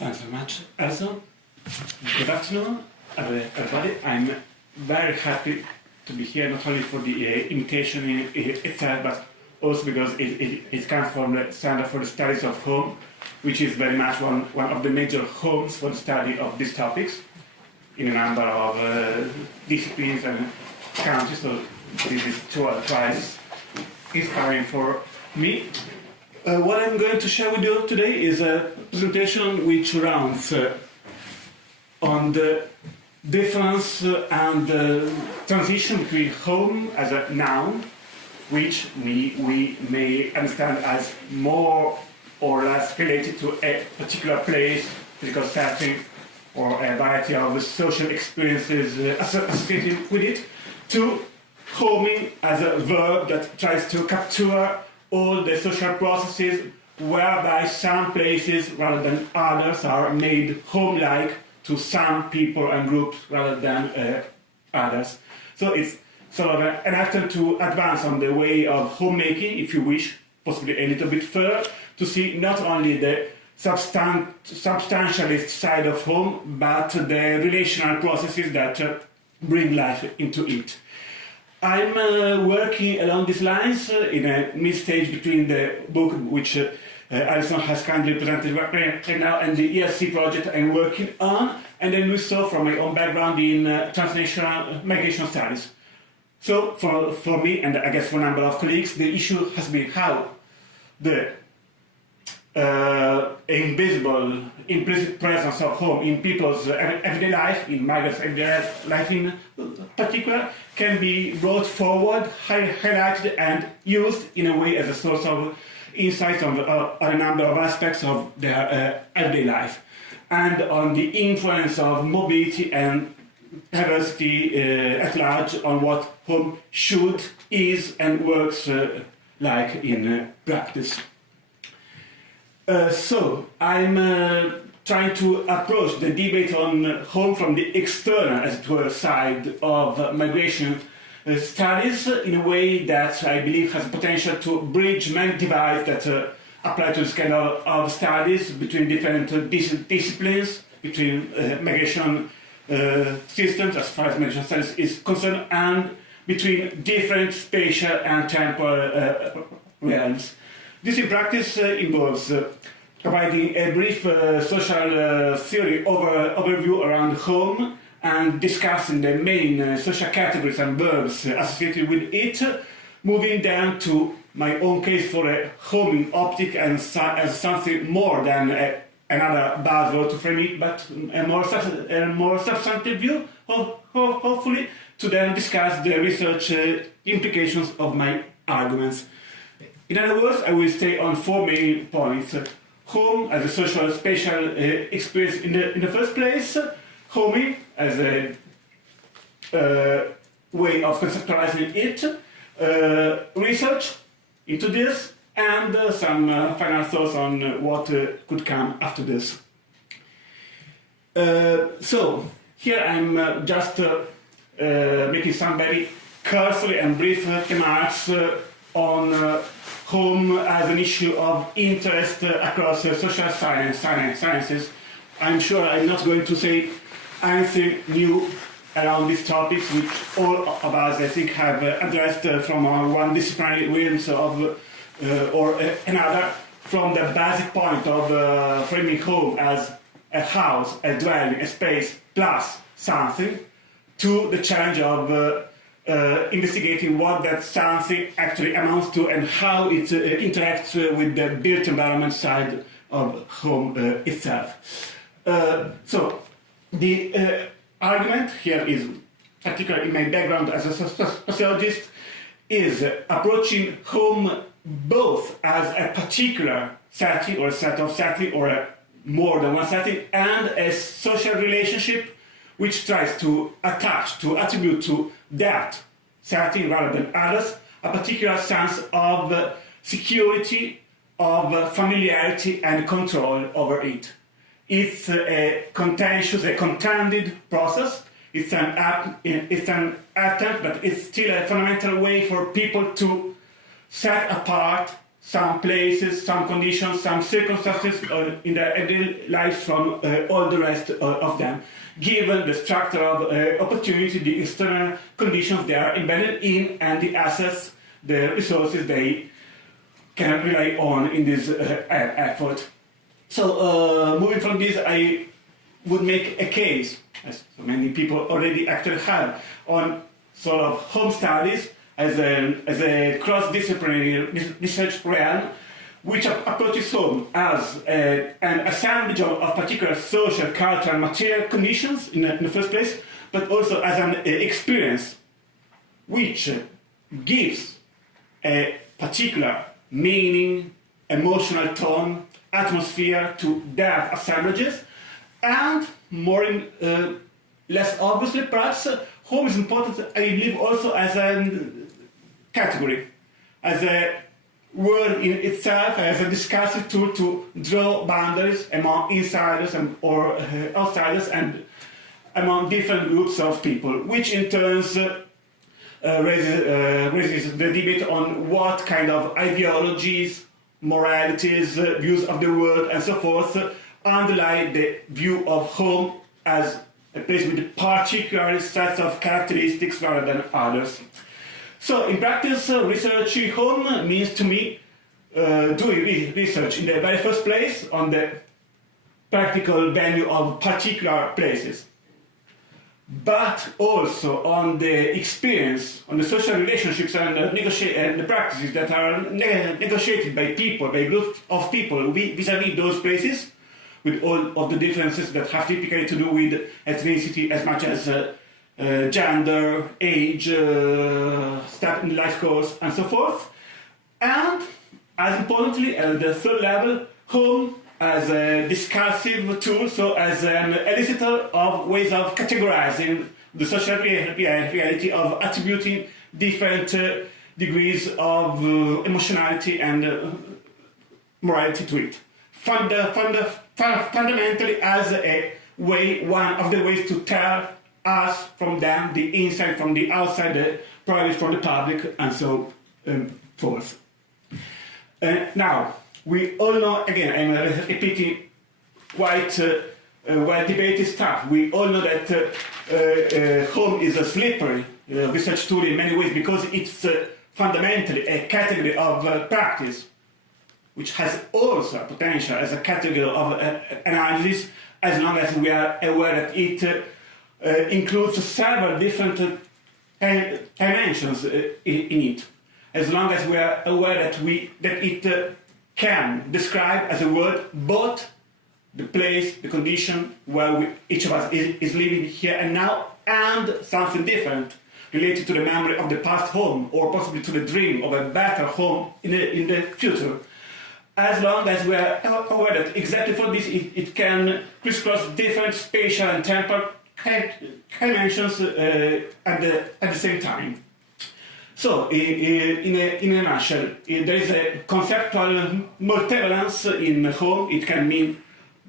Thanks very much, Alison. Good afternoon, everybody. I'm very happy to be here, not only for the invitation itself, but also because it comes from the Center for the Studies of Home, which is very much one of the major homes for the study of these topics in a number of disciplines and countries. So this is twice inspiring for me. What I'm going to share with you today is a presentation which runs on the difference and the transition between home as a noun, which we may understand as more or less related to a particular place, physical setting, or a variety of social experiences associated with it, to homing as a verb that tries to capture all the social processes whereby some places rather than others are made home-like to some people and groups rather than others. So it's sort of an attempt to advance on the way of homemaking, if you wish, possibly a little bit further, to see not only the substantialist side of home, but the relational processes that bring life into it. I'm working along these lines in a mid-stage between the book which Alison has kindly presented right now and the ESC project I'm working on, and then also from my own background in transnational migration studies. So for me, and I guess for a number of colleagues, the issue has been how the invisible, implicit presence of home in people's everyday life, in migrants' everyday life in particular, can be brought forward, highlighted, and used in a way as a source of insights on a number of aspects of their everyday life, and on the influence of mobility and diversity at large on what home should, is, and works like in practice. So I'm trying to approach the debate on home from the external, as it were, side of migration studies in a way that I believe has the potential to bridge many divides that apply to this kind of studies between different disciplines, between migration systems, as far as migration studies is concerned, and between different spatial and temporal realms. This in practice involves providing a brief social theory overview around home and discussing the main social categories and verbs associated with it, moving down to my own case for a homing optic and as something more than another buzzword to frame it, but a more substantive view, hopefully, to then discuss the research implications of my arguments. In other words, I will stay on four main points. Home as a social spatial experience in the first place, homing as a way of conceptualizing it, research into this, and some final thoughts on what could come after this. So, here I'm just making some very cursory and brief remarks on home as an issue of interest across social sciences. I'm sure I'm not going to say anything new around these topics, which all of us, I think, have addressed from one disciplinary realms or another, from the basic point of framing home as a house, a dwelling, a space, plus something, to the challenge of investigating what that something actually amounts to and how it interacts with the built environment side of home itself. So the argument here is, particularly in my background as a sociologist, is approaching home both as a particular setting or a set of setting or more than one setting, and a social relationship which tries to attribute to that setting rather than others a particular sense of security, of familiarity and control over it. It's a contentious, a contended process. It's an attempt, but it's still a fundamental way for people to set apart some places, some conditions, some circumstances in their everyday lives from all the rest of them, given the structure of opportunity, the external conditions they are embedded in, and the assets, the resources they can rely on in this effort. So moving from this, I would make a case, as so many people already actually have, on sort of home studies as a cross-disciplinary research realm, which approaches home as an assemblage of particular social, cultural, and material conditions in the first place, but also as an experience which gives a particular meaning, emotional tone, atmosphere to their assemblages, and less obviously, perhaps, home is important, I believe, also as a category, as a word in itself, as a discursive tool to draw boundaries among insiders or outsiders and among different groups of people, which in turn raises the debate on what kind of ideologies, moralities, views of the world, and so forth underlie the view of home as a place with particular sets of characteristics rather than others. So in practice, researching home means to me doing research in the very first place on the practical value of particular places, but also on the experience, on the social relationships and the practices that are negotiated by people, by groups of people vis-à-vis those places, with all of the differences that have typically to do with ethnicity as much as gender, age, step in the life course, and so forth. And, as importantly, at the third level, home as a discursive tool, so as an elicitor of ways of categorizing the social reality, of attributing different degrees of emotionality and morality to it. Fundamentally, as a way, one of the ways to tell us from them, the inside from the outside, the private from the public, and so forth. Now, we all know, again, I'm repeating quite well-debated stuff. We all know that home is a slippery research tool in many ways because it's fundamentally a category of practice, which has also a potential as a category of analysis, as long as we are aware that it includes several different dimensions in it. As long as we are aware that it can describe as a word both the place, the condition where each of us is living here and now, and something different related to the memory of the past home, or possibly to the dream of a better home in the future. As long as we are aware that exactly for this it can crisscross different spatial and temporal dimensions at the same time. So, in a nutshell, there is a conceptual multivalence in home. It can mean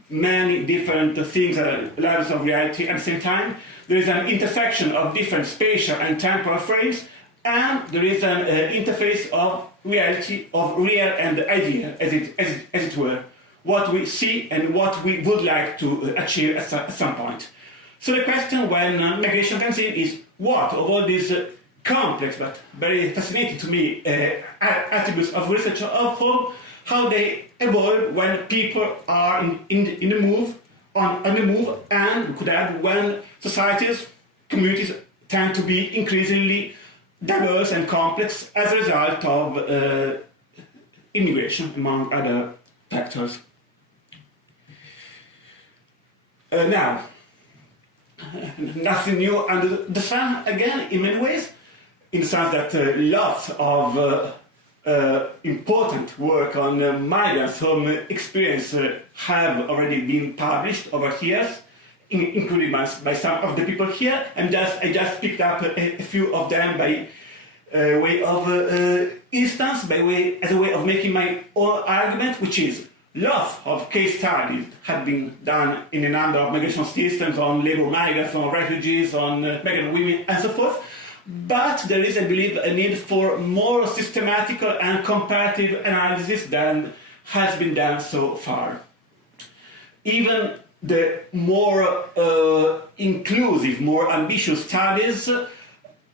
many different things at levels of reality at the same time. There is an intersection of different spatial and temporal frames, and there is an interface of reality, of real and idea, as it were, what we see and what we would like to achieve at some point. So the question when migration comes in is what of all these complex but very fascinating to me attributes of research of home, how they evolve when people are in the move, on the move, and we could add when societies, communities tend to be increasingly diverse and complex as a result of immigration, among other factors. Now, nothing new under the sun again in many ways, in the sense that lots of important work on migrants' home experience have already been published over years, including by some of the people here, and I just picked up a few of them by way of instance, as a way of making my own argument, which is lots of case studies have been done in a number of migration systems on labor migrants, on refugees, on migrant women, and so forth. But there is, I believe, a need for more systematic and comparative analysis than has been done so far. Even the more inclusive, more ambitious studies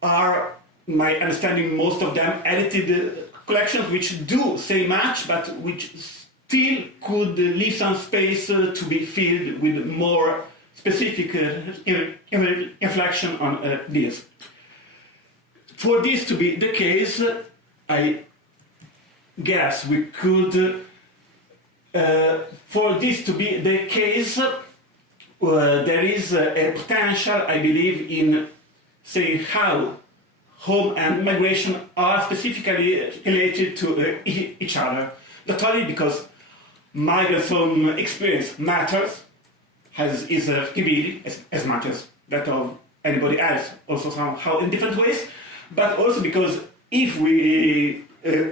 are, my understanding, most of them edited collections which do say much, but which still could leave some space to be filled with more specific reflection on this. For this to be the case, I guess we could, for this to be the case, there is a potential, I believe, in saying how home and migration are specifically related to each other. Not only because migrants' home experience matters, is really as much as that of anybody else, also somehow in different ways, but also because if we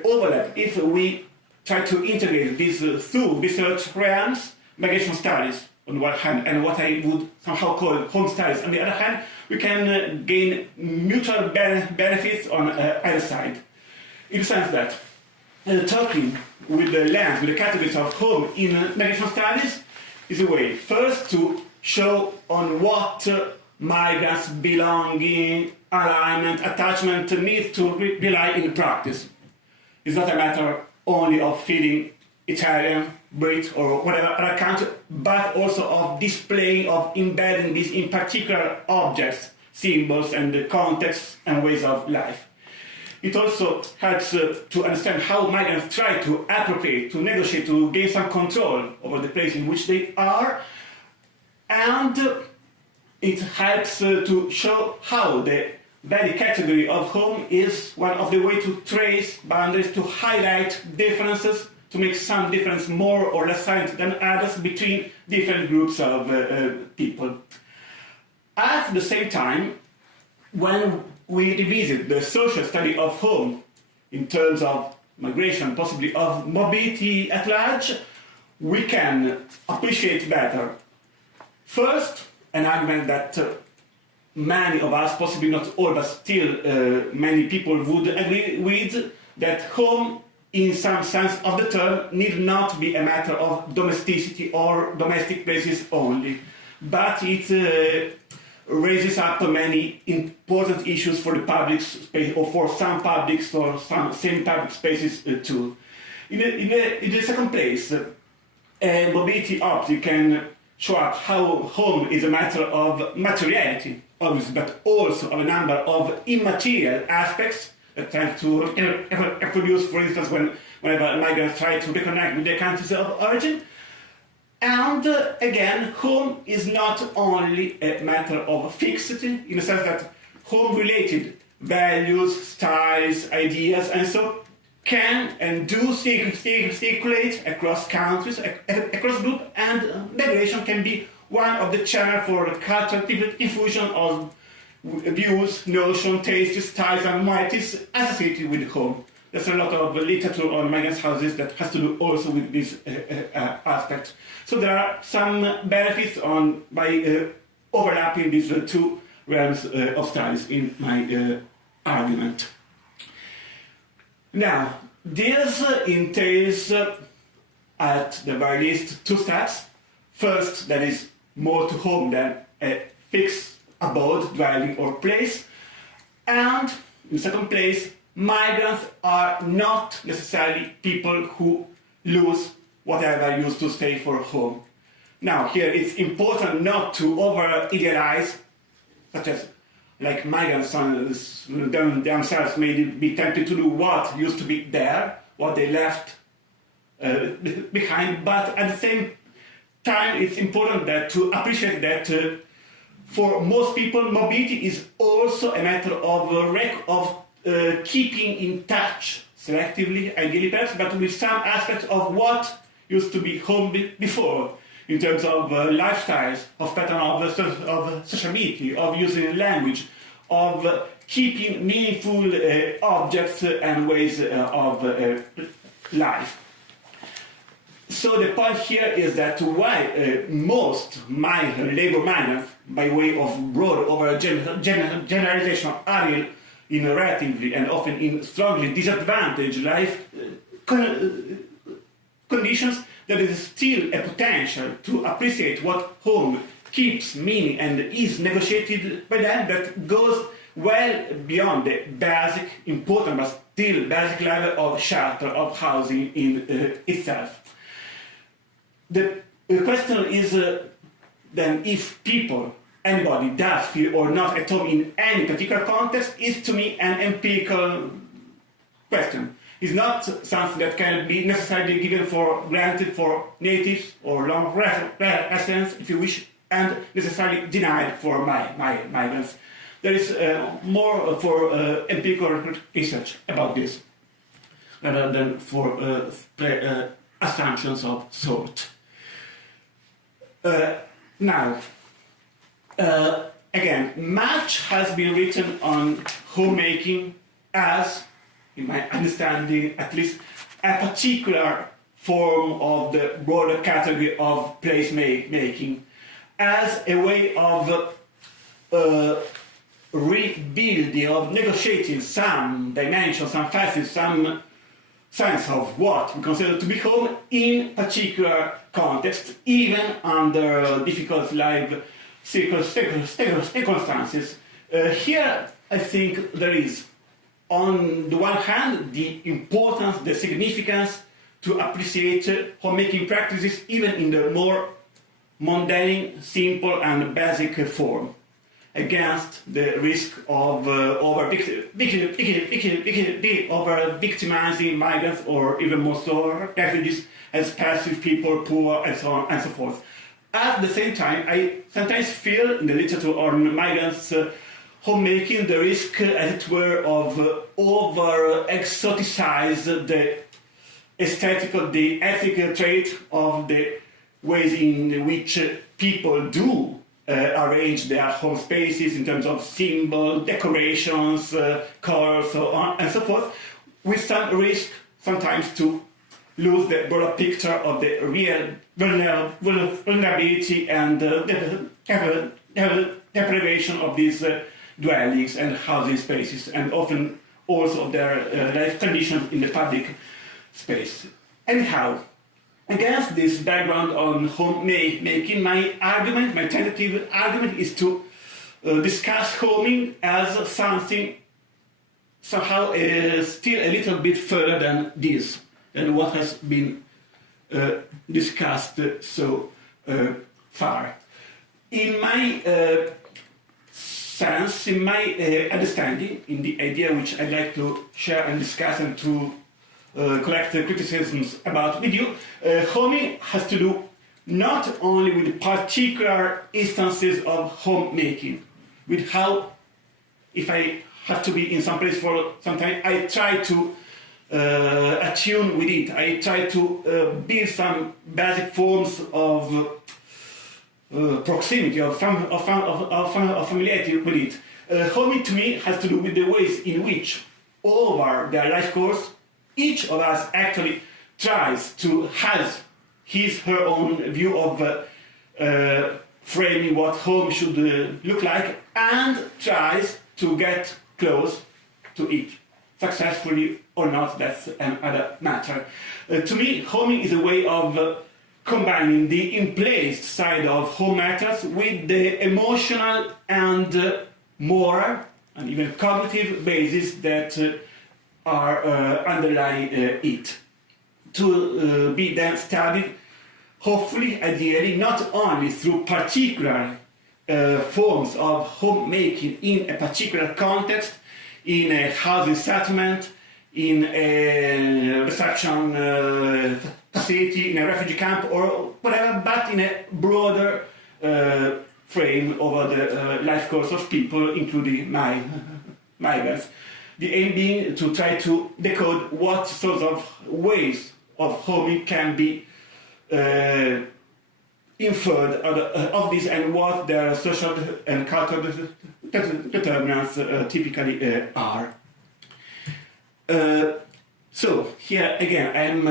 overlap, if we try to integrate these through research realms, migration studies on one hand, and what I would somehow call home studies on the other hand, we can gain mutual benefits on either side. In the sense that talking with the lens, with the categories of home in migration studies is a way, first, to show on what migrants' belonging, alignment, attachment needs to rely in practice. It's not a matter only of feeling Italian, Brit, or whatever other country, but also of displaying, of embedding these in particular objects, symbols, and contexts and ways of life. It also helps to understand how migrants try to appropriate, to negotiate, to gain some control over the place in which they are, and it helps to show how the very category of home is one of the ways to trace boundaries, to highlight differences, to make some difference more or less silent than others between different groups of people. At the same time, when we revisit the social study of home in terms of migration, possibly of mobility at large, we can appreciate better. First, an argument that many of us, possibly not all, but still many people would agree with, that home, in some sense of the term, need not be a matter of domesticity or domestic places only, but it raises up many important issues for the public space, or for some publics, or some semi-public spaces too. In the second place, a mobility optic can show up how home is a matter of materiality, obviously, but also of a number of immaterial aspects that tend to reproduce, for instance, whenever migrants try to reconnect with their countries of origin. And again, home is not only a matter of fixity, in the sense that home-related values, styles, ideas, and so can and do circulate across countries, across groups, and migration can be one of the channels for cultural diffusion of views, notions, tastes, styles, and varieties associated with home. There's a lot of literature on migrants' houses that has to do also with this aspect. So there are some benefits by overlapping these two realms of studies in my argument. Now, this entails, at the very least, two steps. First, there is more to home than a fixed abode, dwelling, or place. And, in second place, migrants are not necessarily people who lose whatever used to stay for home. Now, here it's important not to over-idealize, such as like migrants themselves may be tempted to do what used to be there, what they left behind, but at the same time it's important that to appreciate that for most people mobility is also a matter of keeping in touch selectively, ideally perhaps, but with some aspects of what used to be home before, in terms of lifestyles, of pattern of sociability, of using language, of keeping meaningful objects and ways of life. So the point here is that while most labor migrants, by way of broad over generalization, are in relatively and often in strongly disadvantaged life conditions, there is still a potential to appreciate what home keeps meaning and is negotiated by them that goes well beyond the basic, important but still basic level of shelter, of housing in itself. The question is then if people, anybody does feel or not at home in any particular context is to me an empirical question. It's not something that can be necessarily given for granted for natives or long residents, if you wish, and necessarily denied for migrants. There is more for empirical research about this, rather than for assumptions of sort. Now, again, much has been written on homemaking as, in my understanding at least, a particular form of the broader category of place making, as a way of rebuilding, of negotiating some dimensions, some facets, some sense of what we consider to be home in particular context, even under difficult life circumstances. Here, I think there is, on the one hand, the importance, the significance to appreciate homemaking practices even in the more mundane, simple and basic form, against the risk of over-victimizing migrants or even more so refugees as passive people, poor and so on and so forth. At the same time, I sometimes feel in the literature on migrants homemaking the risk, as it were, of over-exoticize the aesthetical, the ethical trait of the ways in which people do arrange their home spaces in terms of symbols, decorations, colors, so on and so forth, with some risk sometimes to lose the broader picture of the real vulnerability and deprivation of these dwellings and housing spaces, and often also of their life conditions in the public space. Anyhow, against this background on homemaking, my tentative argument is to discuss homing as something somehow still a little bit further than this, than what has been discussed so far. In my sense, in my understanding, in the idea which I'd like to share and discuss and to collect criticisms about with you, homing has to do not only with particular instances of homemaking, with how, if I have to be in some place for some time, I try to attune with it. I try to build some basic forms of proximity, of familiarity with it. Homing to me has to do with the ways in which, over their life course, each of us actually tries to have his, her own view of framing what home should look like, and tries to get close to it. Successfully or not, that's another matter. To me, homing is a way of combining the in-place side of home matters with the emotional and moral and even cognitive basis that are underlying it, to be then studied, hopefully, ideally, not only through particular forms of homemaking in a particular context, in a housing settlement, in a reception facility, in a refugee camp, or whatever, but in a broader frame over the life course of people, including migrants. The aim being to try to decode what sorts of ways of homing can be inferred of this, and what their social and cultural determinants typically are. So here again, I'm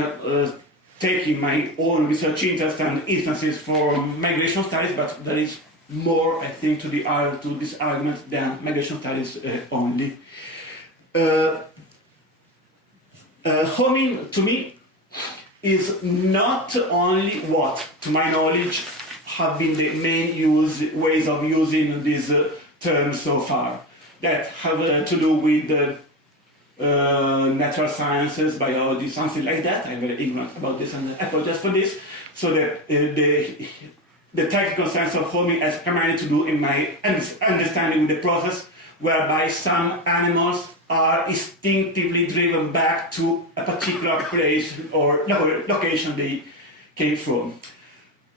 taking my own research interest and instances for migration studies, but there is more, I think, to this argument than migration studies only. Homing, to me, is not only what, to my knowledge, have been the main ways of using these terms so far, that have to do with natural sciences, biology, something like that. I'm very ignorant about this and I apologize for this. So the technical sense of homing has primarily to do in my understanding with the process whereby some animals are instinctively driven back to a particular place or location they came from.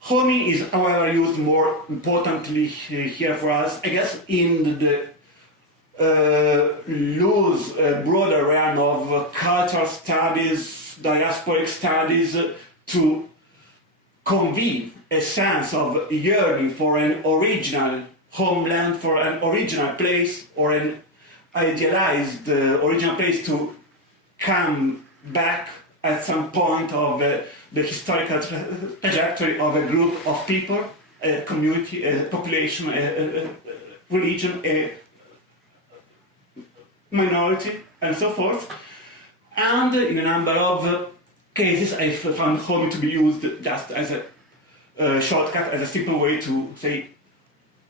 Homing is, however, used more importantly here for us, I guess, in the loose, broader realm of cultural studies, diasporic studies, to convey a sense of yearning for an original homeland, for an original place, or an idealized original place to come back at some point of the historical trajectory of a group of people, a community, a population, a religion, a minority, and so forth. And in a number of cases, I found homing to be used just as a shortcut, as a simple way to say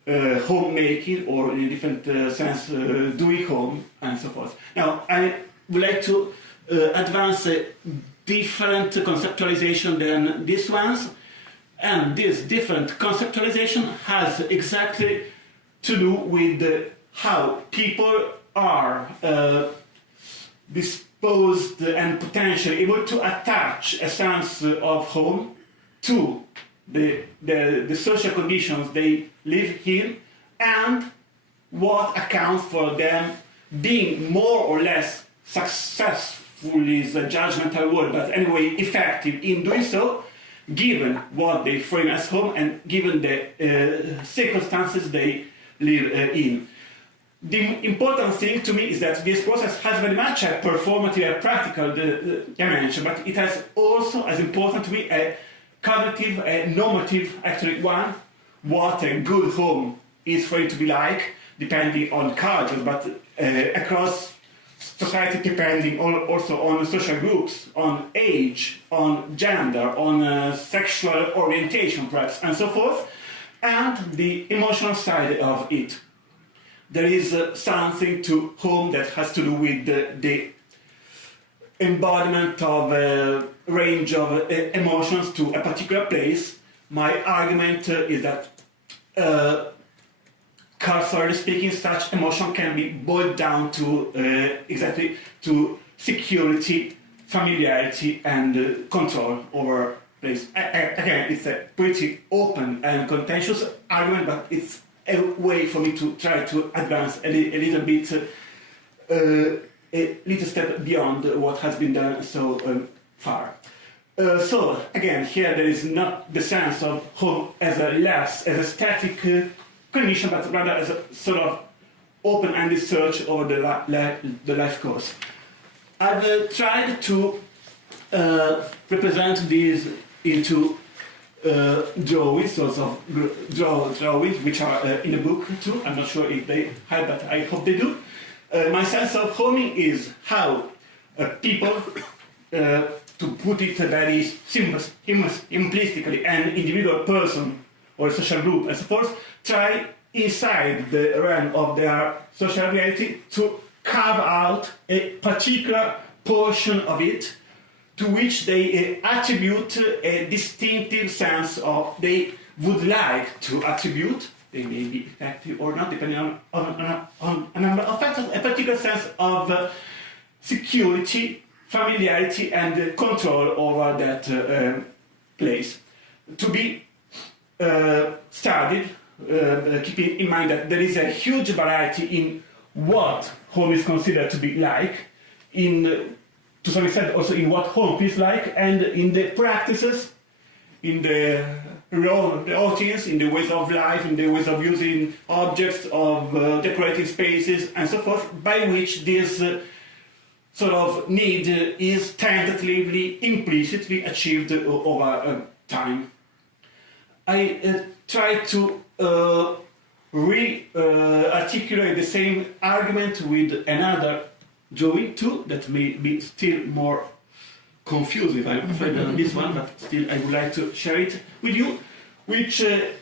homemaking, or in a different sense, doing home, and so forth. Now, I would like to advance a different conceptualization than these ones, and this different conceptualization has exactly to do with how people are disposed and potentially able to attach a sense of home to the social conditions they live in, and what accounts for them being more or less successful is a judgmental word, but anyway effective in doing so, given what they frame as home and given the circumstances they live in. The important thing to me is that this process has very much a performative and practical dimension, but it has also, as important to me, a cognitive, a normative, actually one, what a good home is for it to be like, depending on culture, but across society, depending also on social groups, on age, on gender, on sexual orientation perhaps, and so forth, and the emotional side of it. There is something to home that has to do with the embodiment of a range of emotions to a particular place. My argument is that, cursorily speaking, such emotion can be boiled down to exactly to security, familiarity, and control over place. Again, it's a pretty open and contentious argument, but it's a way for me to try to advance a little bit, a little step beyond what has been done so far. So again, here there is not the sense of home as a static condition, but rather as a sort of open-ended search over the life course. I've tried to represent these into drawings, sorts of drawings, which are in the book too. I'm not sure if they have, but I hope they do. My sense of homing is how people, to put it very simplistically, an individual person or a social group, I suppose, try inside the realm of their social reality to carve out a particular portion of it to which they attribute a distinctive sense of they would like to attribute. They may be effective or not, depending on a number of factors, a particular sense of security, familiarity, and control over that place. To be studied, keeping in mind that there is a huge variety in what home is considered to be like, to some extent also in what home feels like, and in the practices, in the routines, in the ways of life, in the ways of using objects, of decorating spaces, and so forth, by which this sort of need is tentatively, implicitly achieved over time. I try to articulate the same argument with another drawing too that may be still more confusing. I'm afraid on this one, but still I would like to share it with you, which again,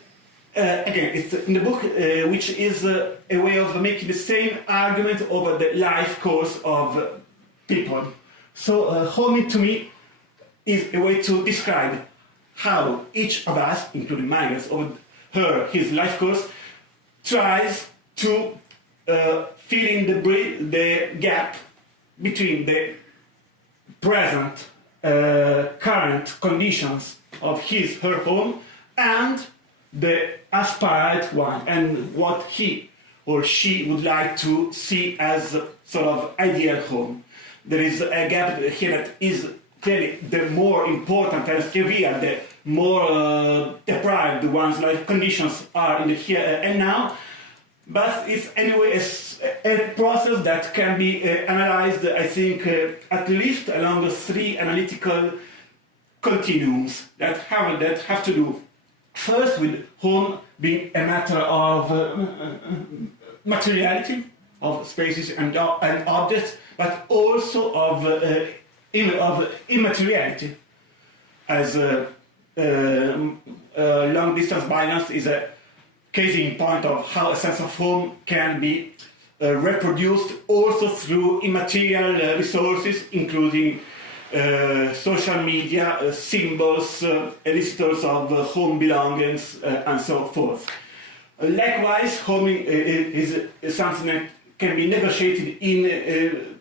it's in the book, which is a way of making the same argument over the life course of people. So homing to me is a way to describe how each of us, including migrants, over his life course, tries to fill in the gap between the present current conditions of her home and the aspired one, and what he or she would like to see as a sort of ideal home. There is a gap here that is clearly the more important and severe, the more deprived one's life conditions are in the here and now. But it's anyway a process that can be analyzed, I think, at least along the three analytical continuums that have to do first with home being a matter of materiality, of spaces and objects, but also of immateriality, as long-distance violence is a case in point of how a sense of home can be reproduced also through immaterial resources, including social media, symbols, elicitors of home belongings, and so forth. Likewise, homing is something that can be negotiated in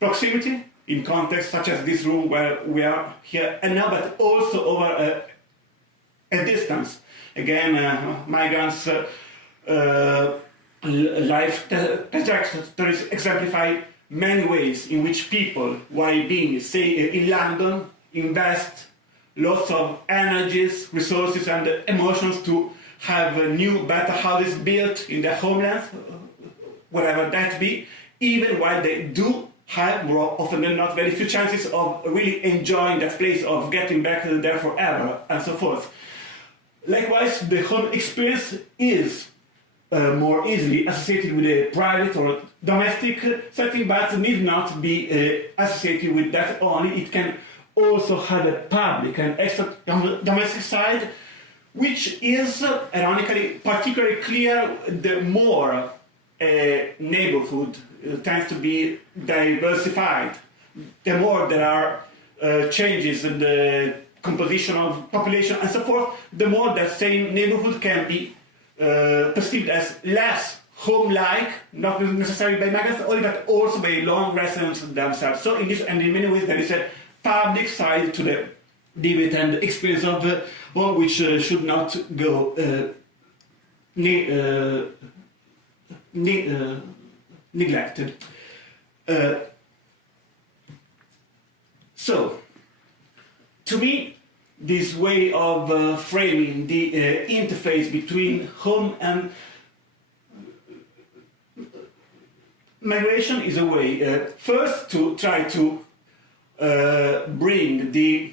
proximity, in contexts such as this room where we are here and now, but also over a distance. Again, migrants' life trajectories exemplify many ways in which people, while being, say, in London, invest lots of energies, resources, and emotions to have new, better houses built in their homelands, whatever that be, even while they do have, more often than not, very few chances of really enjoying that place, of getting back there forever, and so forth. Likewise, the home experience is more easily associated with a private or domestic setting, but need not be associated with that only. It can also have a public and extra domestic side, which is, ironically, particularly clear the more a neighborhood tends to be diversified, the more there are changes in the composition of population and so forth, the more that same neighborhood can be perceived as less home-like, not necessarily by migrants only, but also by long residents themselves. So in this, and in many ways, there is a public side to the debate and experience of home, which should not go neglected. So, to me, this way of framing the interface between home and migration is a way, first, to try to bring the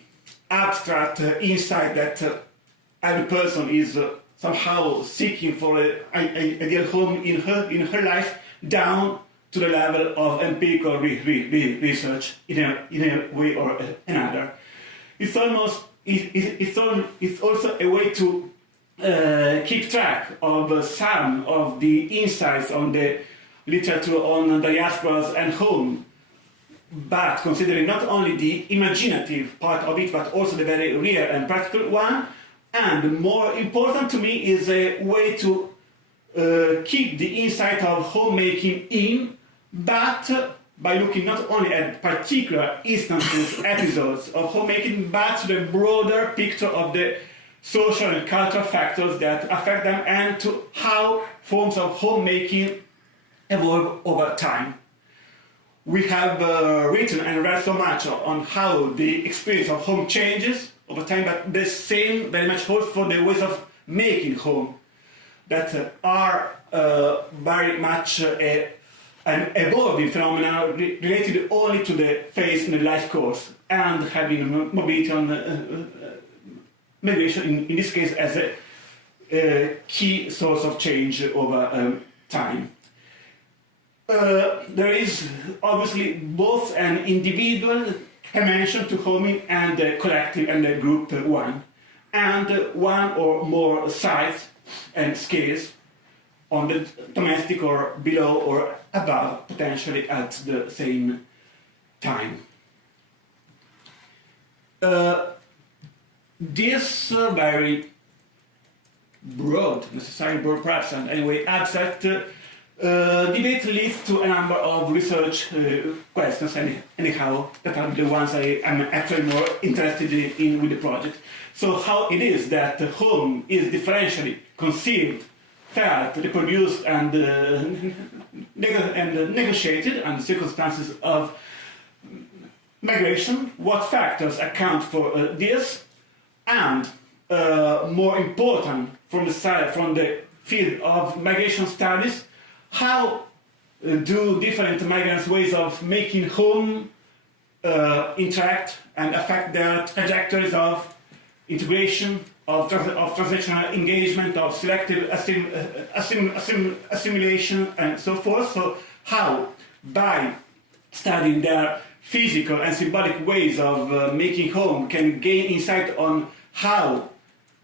abstract insight that every person is somehow seeking for an ideal home in her life down to the level of empirical research in a way or another. It's also a way to keep track of some of the insights on the literature on diasporas and home, but considering not only the imaginative part of it, but also the very real and practical one. And more important to me is a way to keep the insight of homemaking in, but by looking not only at particular instances, episodes of homemaking, but to the broader picture of the social and cultural factors that affect them, and to how forms of homemaking evolve over time. We have written and read so much on how the experience of home changes over time, but the same very much holds for the ways of making home that are very much an evolving phenomenon related only to the phase in the life course, and having mobility on migration, in this case, as a key source of change over time. there is obviously both an individual dimension to homing and a collective and a group one, and one or more sides and scales on the domestic or below or above, potentially at the same time. This very broad, necessarily broad perhaps, and anyway abstract debate leads to a number of research questions, anyhow, that are the ones I am actually more interested in with the project. So how it is that home is differentially conceived, felt, reproduced, and negotiated under circumstances of migration, what factors account for this, and more important from the field of migration studies, how do different migrants' ways of making home interact and affect their trajectories of integration, of transactional engagement, of selective assimilation, and so forth. So how, by studying their physical and symbolic ways of making home, can gain insight on how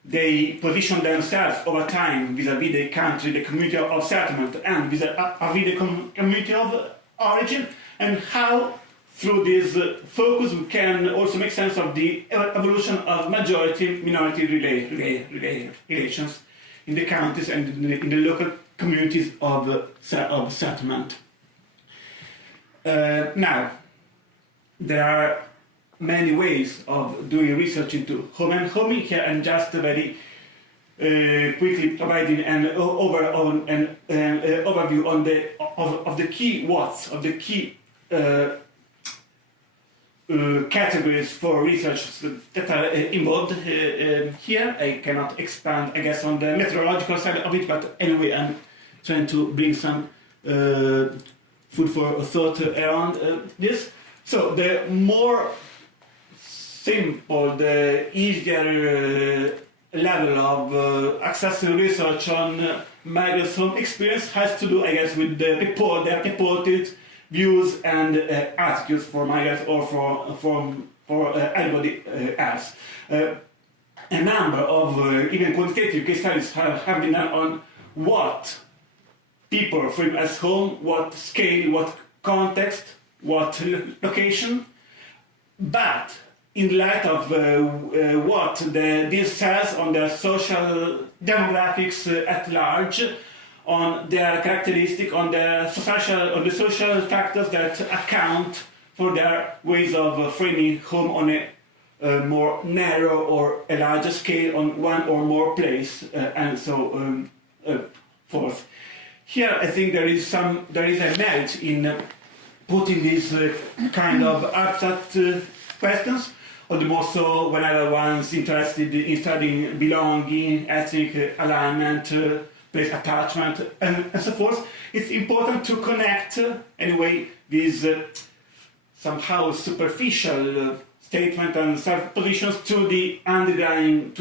they position themselves over time vis-à-vis the country, the community of settlement, and vis-à-vis the community of origin, and how through this focus we can also make sense of the evolution of majority-minority relations in the countries and in the local communities of settlement. Now, there are many ways of doing research into home and homing. Here I'm just very quickly providing an overview on the key what's, of the key categories for research that are involved here. I cannot expand, I guess, on the methodological side of it, but anyway, I'm trying to bring some food for thought around this. So the more simple, the easier level of accessing research on migrants' home experience has to do, I guess, with the reported views and attitudes for migrants or for anybody else. A number of even quantitative case studies have been done on what people frame as home, what scale, what context, what location, but in light of what this says on their social demographics at large, on their characteristic, on the social factors that account for their ways of framing home on a more narrow or a larger scale on one or more place, and so forth. Here, I think there is a merit in putting these kind of abstract questions, or the more so whenever one's interested in studying belonging, ethnic alignment, place attachment, and so forth. It's important to connect, anyway, these somehow superficial statement and self-positions to the underlying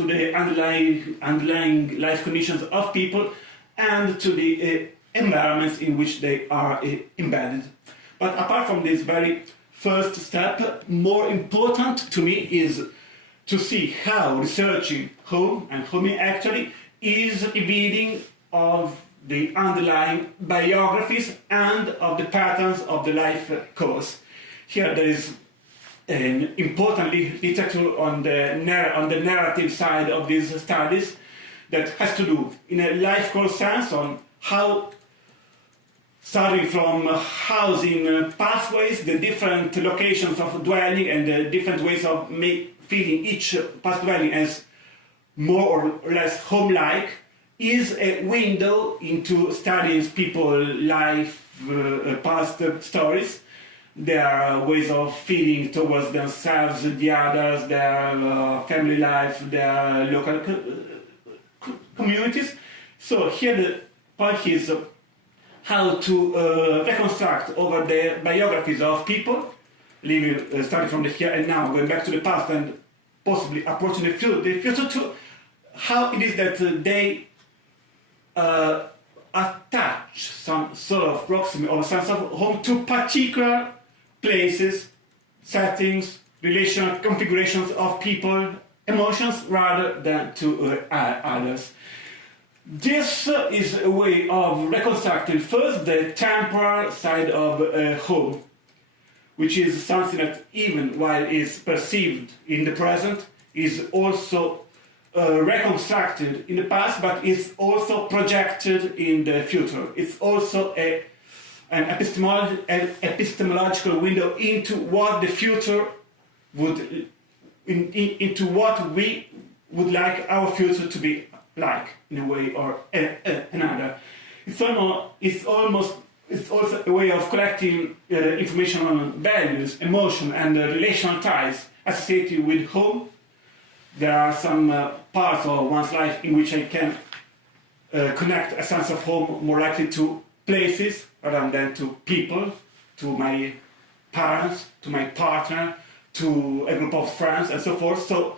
life conditions of people and to the environments in which they are embedded. But apart from this very first step, more important to me is to see how researching home and homing actually is revealing of the underlying biographies and of the patterns of the life course. Here there is an important literature on the narrative side of these studies that has to do, in a life course sense, on how, starting from housing pathways, the different locations of dwelling and the different ways of feeling each past dwelling as more or less home-like, is a window into studying people's life, past stories, their ways of feeling towards themselves, the others, their family life, their local communities. So here the point is how to reconstruct over the biographies of people, starting from the here and now, going back to the past and possibly approaching the future, to how it is that they are attach some sort of proximity or sense of home to particular places, settings, relational configurations of people, emotions, rather than to others. This is a way of reconstructing first the temporal side of home, which is something that even while is perceived in the present, is also reconstructed in the past, but is also projected in the future. It's also an epistemological window into what the future would, into what we would like our future to be like, in a way or another. It's also a way of collecting information on values, emotion, and relational ties associated with home. There are some parts of one's life in which I can connect a sense of home more likely to places rather than to people, to my parents, to my partner, to a group of friends, and so forth. So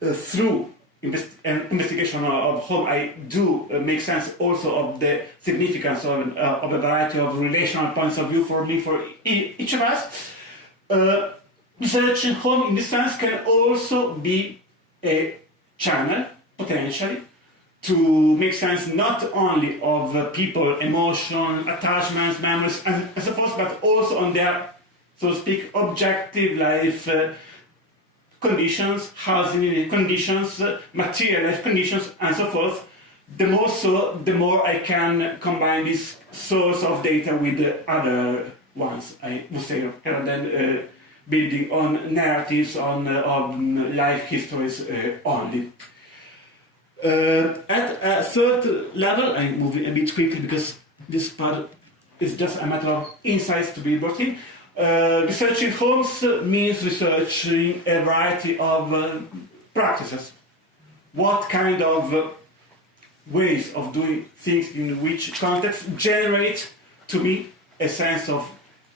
through investigation of home, I do make sense also of the significance of a variety of relational points of view for me, for each of us. Researching home in this sense can also be a channel, potentially, to make sense not only of people, emotion, attachments, memories, and so forth, but also on their, so to speak, objective life conditions, housing conditions, material life conditions, and so forth. The more so, the more I can combine this source of data with the other ones, I would say, rather than building on narratives, on life histories only. At a third level, I'm moving a bit quickly because this part is just a matter of insights to be brought in. Researching homes means researching a variety of practices. What kind of ways of doing things in which context generate to me a sense of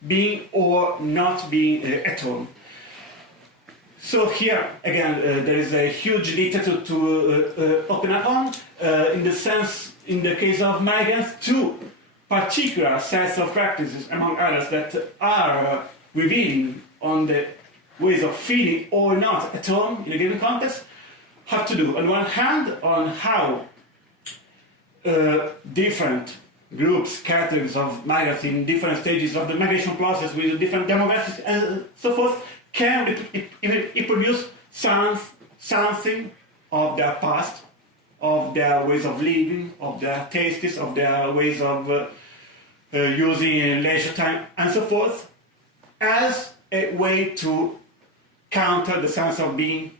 being or not being at home. So here, again, there is a huge literature to open up on. In the sense, in the case of migrants, two particular sets of practices, among others, that are revealing on the ways of feeling or not at home in a given context, have to do, on one hand, on how different groups, categories of migrants in different stages of the migration process with different demographics and so forth can reproduce something of their past, of their ways of living, of their tastes, of their ways of using leisure time and so forth, as a way to counter the sense of being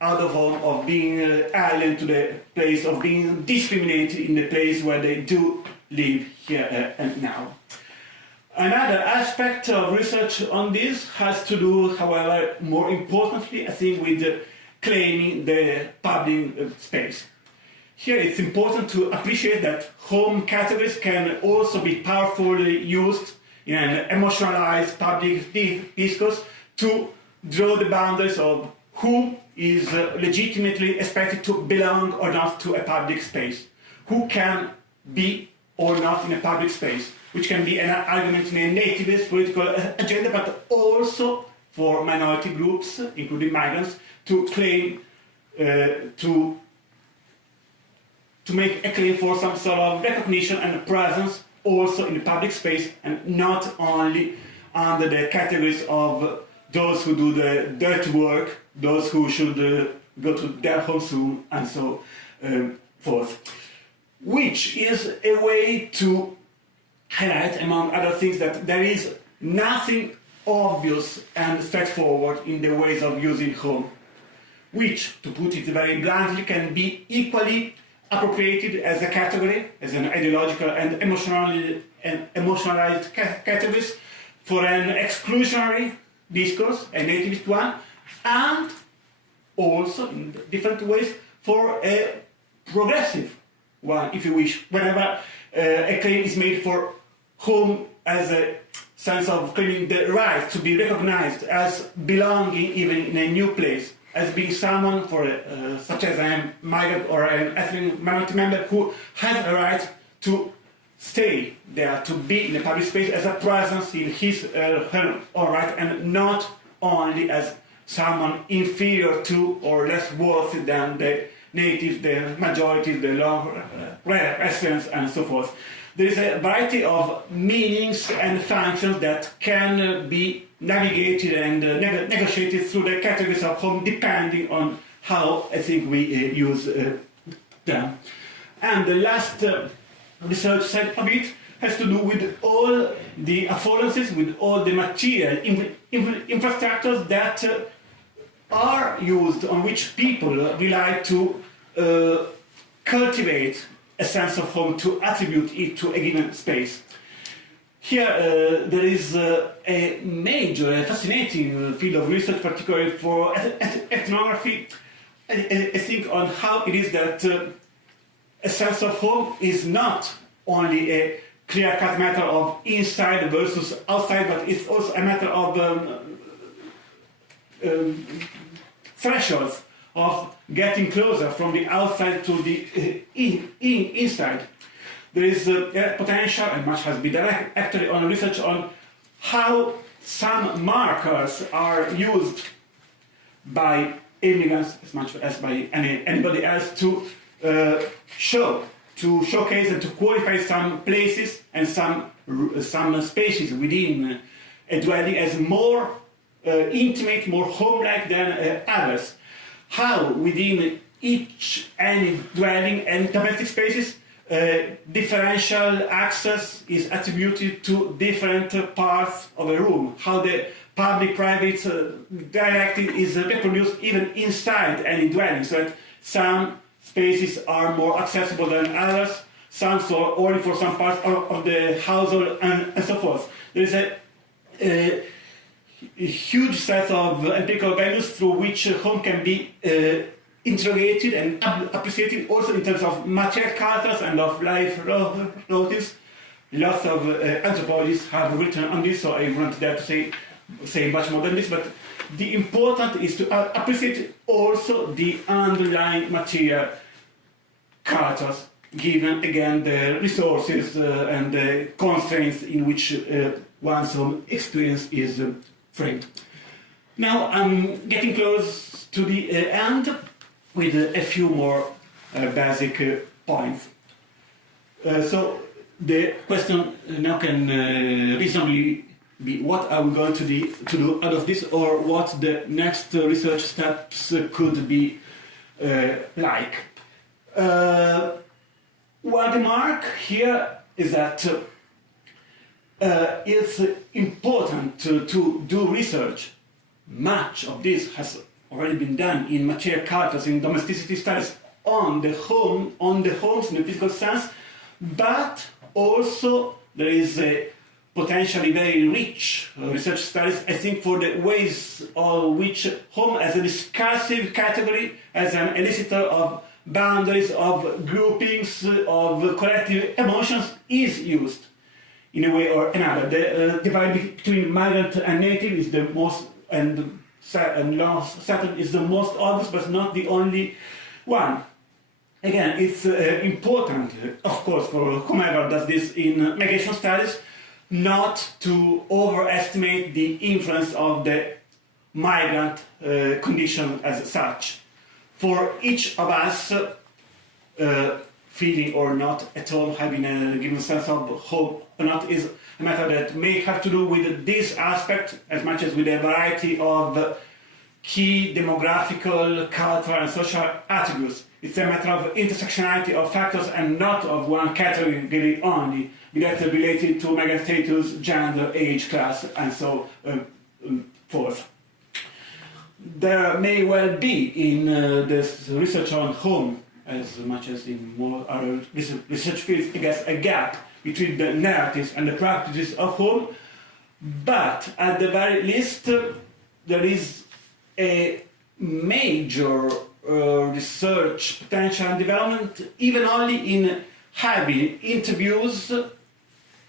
out of home, of being alien to the place, of being discriminated in the place where they do live here and now. Another aspect of research on this has to do, however, more importantly, I think, with claiming the public space. Here it's important to appreciate that home categories can also be powerfully used in an emotionalized public discourse to draw the boundaries of who is legitimately expected to belong or not to a public space, who can be or not in a public space, which can be an argument in a nativist political agenda, but also for minority groups, including migrants, to claim, to make a claim for some sort of recognition and presence also in the public space, and not only under the categories of those who do the dirty work, those who should go to their home soon, and so forth. Which is a way to highlight, among other things, that there is nothing obvious and straightforward in the ways of using home, which, to put it very bluntly, can be equally appropriated as a category, as an ideological and emotionalized categories for an exclusionary discourse, a nativist one, and also in different ways for a progressive one, if you wish, whenever a claim is made for home as a sense of claiming the right to be recognized as belonging even in a new place, as being someone, such as a migrant or an ethnic minority member, who has a right to stay there, to be in the public space as a presence in his her own right, and not only as someone inferior to or less worthy than the natives, the majority, the long residents, and so forth. There is a variety of meanings and functions that can be navigated and negotiated through the categories of home, depending on how I think we use them. And the last research side of it has to do with all the affordances, with all the material infrastructures that are used, on which people rely to cultivate a sense of home, to attribute it to a given space. Here there is a major, fascinating field of research, particularly for ethnography, I think, on how it is that a sense of home is not only a clear-cut matter of inside versus outside, but it's also a matter of thresholds of getting closer from the outside to the inside. There is potential, and much has been done actually on research on how some markers are used by immigrants as much as by anybody else to showcase and to qualify some places and some spaces within a dwelling as more intimate, more home-like than others. How within any dwelling and domestic spaces differential access is attributed to different parts of a room. How the public-private directive is reproduced even inside any dwelling, so that some spaces are more accessible than others, some so only for some parts of the household, and so forth. There is a huge set of empirical values through which home can be interrogated and appreciated, also in terms of material characters and of life motives. Lots of anthropologists have written on this, so I won't dare to say much more than this, but the important is to appreciate also the underlying material characters, given again the resources and the constraints in which one's own experience is framed. Now I'm getting close to the end with a few more basic points. So the question now can reasonably be, what are we going to do out of this, or what the next research steps could be like. One remark here is that it's important to do research. Much of this has already been done in material characters, in domesticity studies, on the homes in the physical sense, but also there is a potentially very rich research studies, I think, for the ways of which home as a discursive category, as an elicitor of boundaries, of groupings, of collective emotions, is used in a way or another. The divide between migrant and native is the most, and settled is the most obvious, but not the only one. Again, it's important, of course, for whomever does this in migration studies, not to overestimate the influence of the migrant condition as such. For each of us, feeling or not at all, having a given sense of hope or not, is a matter that may have to do with this aspect as much as with a variety of key demographical, cultural and social attributes. It's a matter of intersectionality of factors and not of one category only, that related to migrant status, gender, age, class, and so forth. There may well be in this research on home, as much as in more other research fields, I guess, a gap between the narratives and the practices of home, but at the very least there is a major research potential and development, even only in having interviews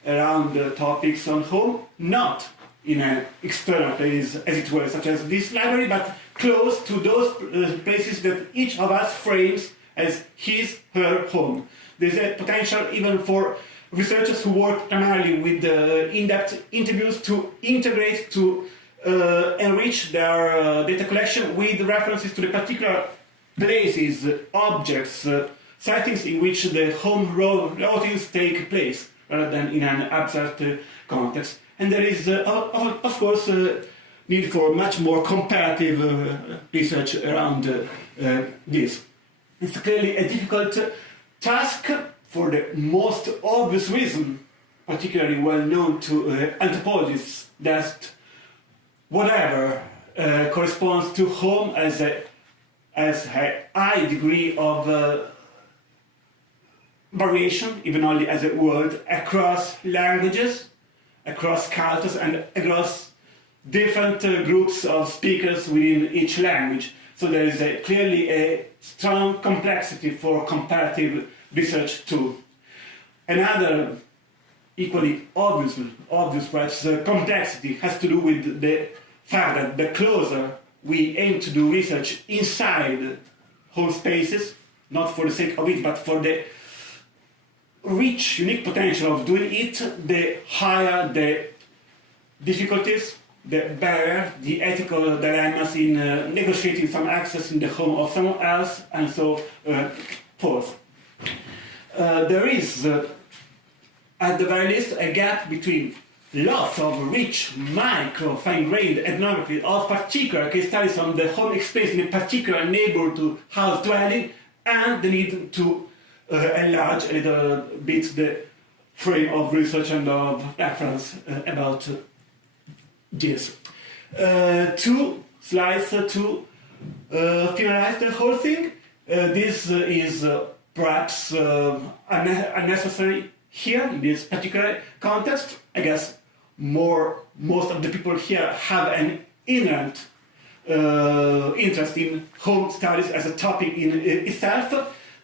around the topics on home, not in an external place, as it were, such as this library, but close to those places that each of us frames as his, her home. There's a potential even for researchers who work primarily with in-depth interviews to integrate, to enrich their data collection with references to the particular places, objects, settings in which the home routines take place, rather than in an abstract context. And there is, of course, need for much more comparative research around this. It's clearly a difficult task for the most obvious reason, particularly well known to anthropologists, that whatever corresponds to home as a high degree of variation, even only as a word, across languages, across cultures, and across different groups of speakers within each language. So there is clearly a strong complexity for comparative research too. Another equally obvious perhaps complexity has to do with the fact that the closer we aim to do research inside whole spaces, not for the sake of it, but for the rich, unique potential of doing it, the higher the difficulties, the barrier, the ethical dilemmas in negotiating some access in the home of someone else, and so forth. There is, at the very least, a gap between lots of rich, micro, fine-grained ethnography of particular case studies on the home experience in a particular neighborhood to house dwelling, and the need to enlarge a little bit the frame of research and of reference about this. Two slides to finalize the whole thing. This is perhaps unnecessary here in this particular context. I guess most of the people here have an inherent interest in home studies as a topic in itself.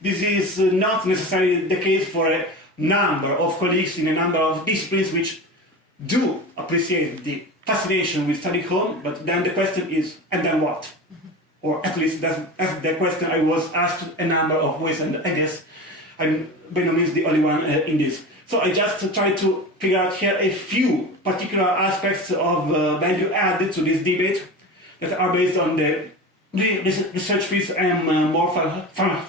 This is not necessarily the case for a number of colleagues in a number of disciplines which do appreciate the fascination with studying home, but then the question is, and then what? Or at least that's the question I was asked a number of ways, and I guess I'm by no means the only one in this. So I just try to figure out here a few particular aspects of value added to this debate that are based on the research fields I'm more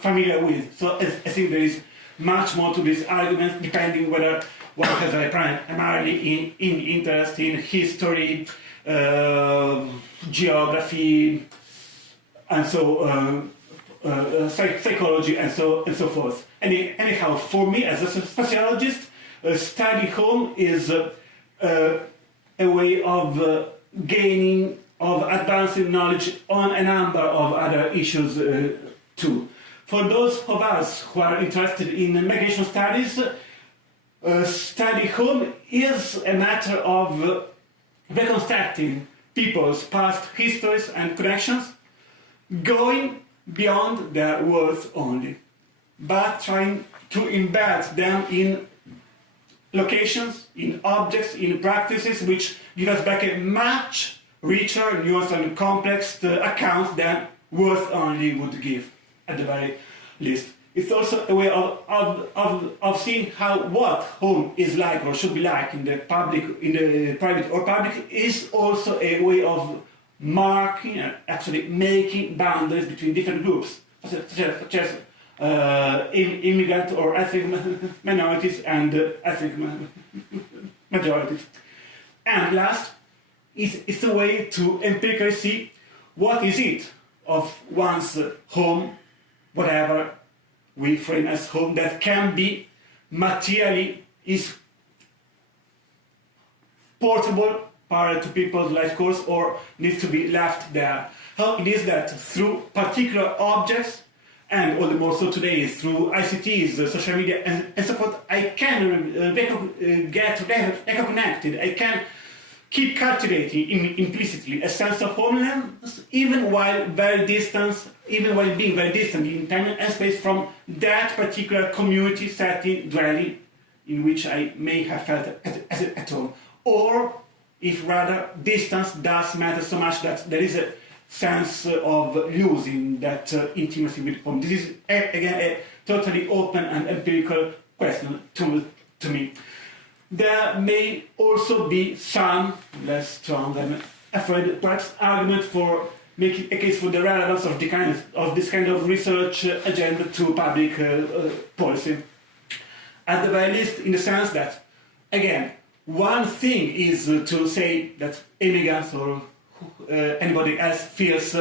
familiar with. So I think there is much more to this argument, depending whether one has a primarily in interest in history, geography, and so psychology, and so forth. Anyhow, for me as a sociologist, study home is a way of gaining, of advancing knowledge on a number of other issues too. For those of us who are interested in migration studies, study home is a matter of reconstructing people's past histories and connections, going beyond their words only, but trying to embed them in locations, in objects, in practices which give us back a much richer, nuanced and complex account than words only would give, at the very least. It's also a way of seeing what home is like or should be like in the public, in the private or public, is also a way of marking and actually making boundaries between different groups, such as immigrant or ethnic minorities and ethnic majorities. And last, it's a way to empirically see what is it of one's home, whatever we frame as home, that can be materially, is portable parallel to people's life course, or needs to be left there. How it is that through particular objects, and all the more so today through ICTs, social media, and so forth, I can get reconnected. I can keep cultivating implicitly a sense of homeland, even while being very distant in time and space from that particular community setting, dwelling, in which I may have felt at home. Or if rather distance does matter so much that there is a sense of losing that intimacy with home. This is again a totally open and empirical question to to me. There may also be some less strong and afraid perhaps argument for making a case for the relevance of this kind of research agenda to public policy. At the very least, in the sense that, again, one thing is to say that immigrants or anybody else feels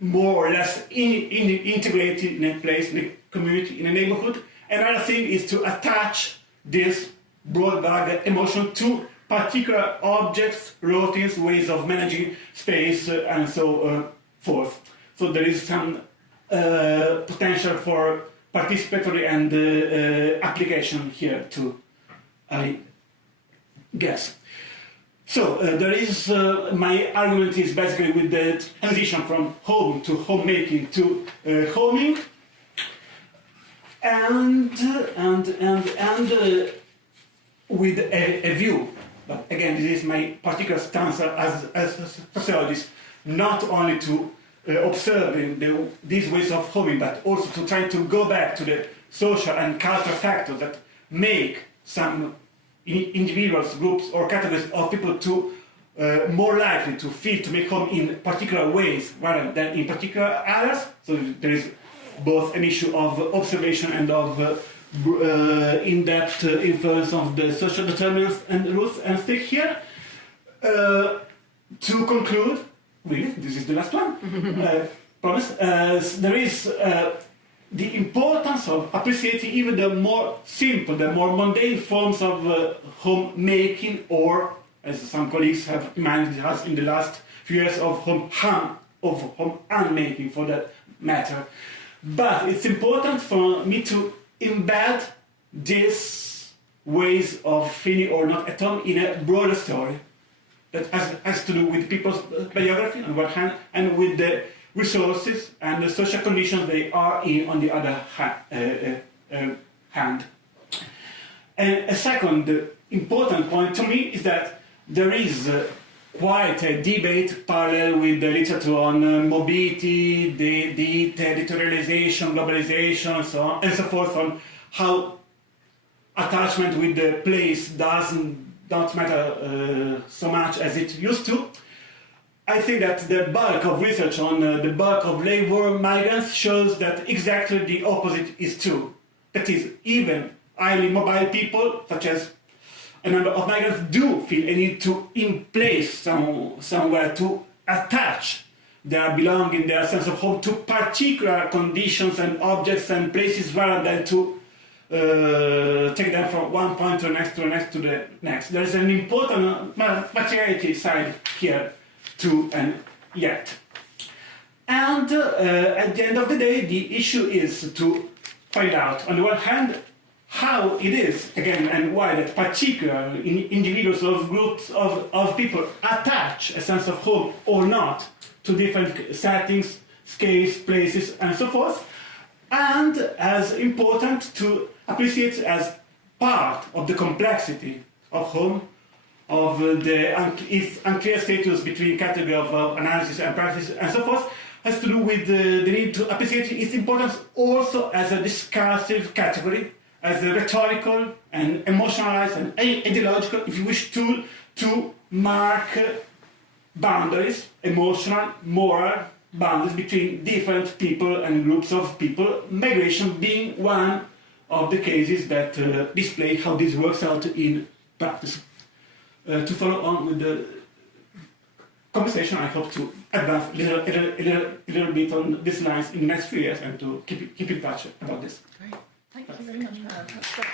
more or less integrated in a place, in a community, in a neighborhood. Another thing is to attach this broad bag emotion to particular objects, routines, ways of managing space, and so forth. So there is some potential for participatory and application here too, I guess. So there is, my argument is basically with the transition from home to homemaking to homing, and with a view, but again, this is my particular stance as a sociologist, not only to observing these ways of homing, but also to try to go back to the social and cultural factors that make some individuals, groups, or categories of people to more likely to feel to make home in particular ways rather than in particular others. So there is both an issue of observation and of in-depth influence of the social determinants and rules and stake here. To conclude, really, this is the last one, promise, there is the importance of appreciating even the more simple, the more mundane forms of homemaking, or, as some colleagues have reminded us in the last few years, of home unmaking for that matter. But it's important for me to embed these ways of feeling or not at home in a broader story that has to do with people's biography on one hand, and with the resources and the social conditions they are in on the other hand. And a second important point to me is that there is quite a debate parallel with the literature on mobility, the territorialization, globalization, so on and so forth, on how attachment with the place don't matter so much as it used to. I think that the bulk of research on the bulk of labor migrants shows that exactly the opposite is true. That is, even highly mobile people, such as a number of migrants, do feel a need to in place somewhere to attach their belonging, their sense of home to particular conditions and objects and places rather than to take them from one point to the next, to the next, to the next. There is an important materiality side here too, and yet. And at the end of the day, the issue is to find out, on the one hand, how it is, again, and why that particular individuals or groups of people attach a sense of home or not to different settings, scales, places, and so forth. And as important to appreciate as part of the complexity of home, of its unclear status between category of analysis and practice and so forth, has to do with the need to appreciate its importance also as a discursive category, as a rhetorical and emotionalized and ideological, if you wish, tool to mark boundaries, emotional, moral boundaries between different people and groups of people, migration being one of the cases that display how this works out in practice. To follow on with the conversation, I hope to advance a little bit on these lines in the next few years and to keep in touch about this. Great. Thank you very much, Paolo. That's great.